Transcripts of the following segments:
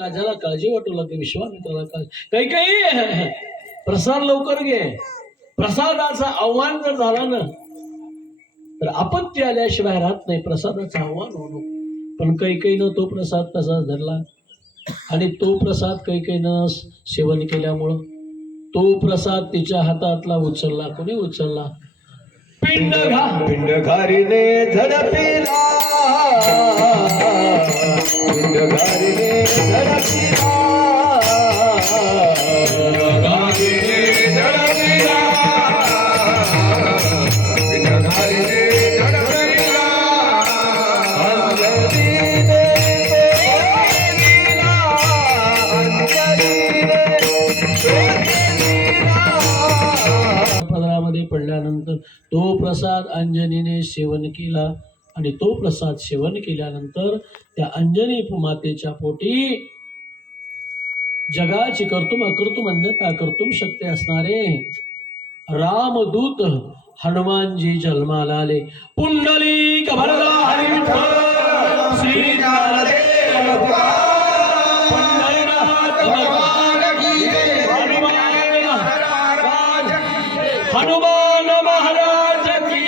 राजाला काळजी वाटू लागली, विश्वामित्राला काही काही प्रसाद लवकर घे. प्रसादाचा आव्हान जर झाला ना तर आपत्ती आल्याशिवाय राहत नाही. प्रसादाचं आव्हान होणं, पण कैकेयीनं तो प्रसाद तसाच धरला आणि तो प्रसाद कैकेयीनं सेवन केल्यामुळं तो प्रसाद तिच्या हातातला उचलला. कोणी उचलला? पिंडघारीने झडपिला, पिंडघारीने झडपिला, पिंडघारीने झडपिला, पिंडघारीने झडपिला, अंजलीने तोडला, अंजलीने पदरामध्ये पडल्यानंतर तो प्रसाद अंजनीने सेवन केला आणि तो प्रसाद सेवन केल्यानंतर त्या अंजनी मातेच्या पोटी जगाची कर्तुम अकर्तुम अन्यथा कर्तुम शक्ती असणारे रामदूत हनुमानजी जन्माला आले. पुंडलिक भरला हरी विठ्ठल श्री ज्ञानदेव हनुमान महाराज की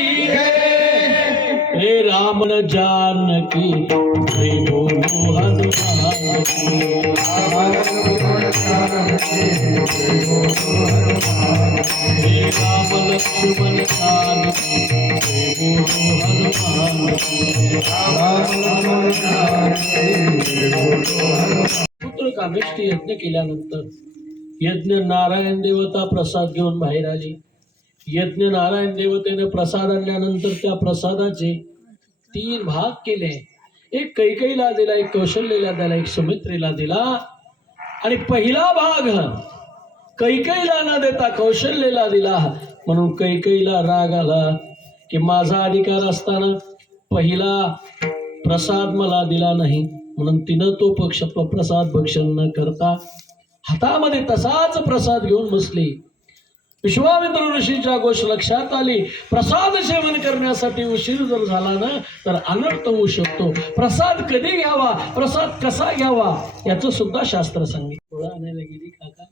हे राम जानकी हे बोलो हनुमान की हे राम लक्ष्मण जानकी हे बोलो हनुमान पुत्र कामेष्टी यज्ञ केल्यानंतर यज्ञ नारायण देवता प्रसाद घेऊन बाहेर आली. यज्ञ नारायण देवतेने प्रसाद आणल्यानंतर त्या प्रसादाचे 3 भाग केले. एक कैकेयीला दिला, एक कौशल्येला दिला, एक सुमित्रेला दिला. आणि पहिला भाग कैकेयीला न देता कौशल्येला दिला. म्हणून कैकेयीला राग आला की माझा अधिकार असताना पहिला प्रसाद मला दिला नाही, म्हणून तिनं तो प्रसाद भक्षण न करता हातामध्ये तसाच प्रसाद घेऊन बसली. विश्वामित्र ऋषीच्या गोष्ट लक्षात आली, प्रसाद सेवन करण्यासाठी उशीर जर झाला ना तर अनर्थ होऊ शकतो. प्रसाद कधी घ्यावा, प्रसाद कसा घ्यावा याचं सुद्धा शास्त्र सांगितलं. थोडा आणायला गेली काका,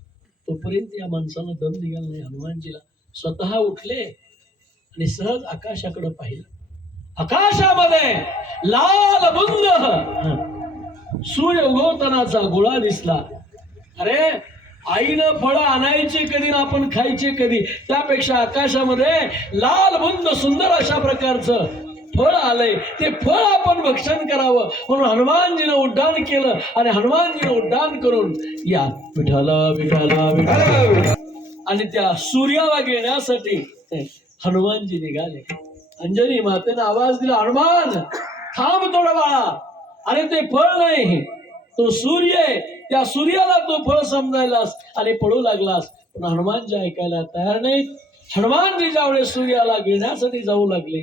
तोपर्यंत या माणसानं दम निघाला नाही. हनुमानजीला स्वतः उठले आणि सहज आकाशाकडे पाहिलं. आकाशामध्ये लाल बुंद सूर्य उगवतानाचा गोळा दिसला. अरे आईनं फळं आणायची कधी, आपण खायचे कधी, त्यापेक्षा आकाशामध्ये लाल बुंद सुंदर अशा प्रकारचं फळ आलंय. ते फळ आपण भक्षण करावं म्हणून हनुमानजीनं उड्डाण केलं आणि हनुमानजीनं उड्डाण करून या विठ्ठला विठ्ठला विठ्ठला आणि त्या सूर्याला घेण्यासाठी हनुमानजी निघाले. अंजनी मातेनं आवाज दिला, हनुमान थांब थोडं बाळा, अरे ते फळ नाही, तो सूर्य आहे. त्या सूर्याला तो फळ समजायलास आणि पळू लागलास. पण हनुमानजी ऐकायला तयार नाही. हनुमानजी ज्यावेळेस सूर्याला घेण्यासाठी जाऊ लागले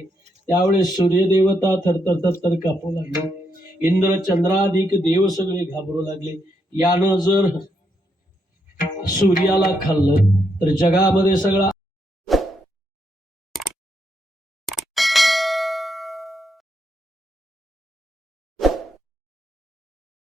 त्यावेळेस सूर्यदेवता थरथर थरथर कापू लागले. इंद्र चंद्राधिक देव सगळे घाबरू लागले. यानं जर सूर्याला खाल्लं तर जगामध्ये सगळा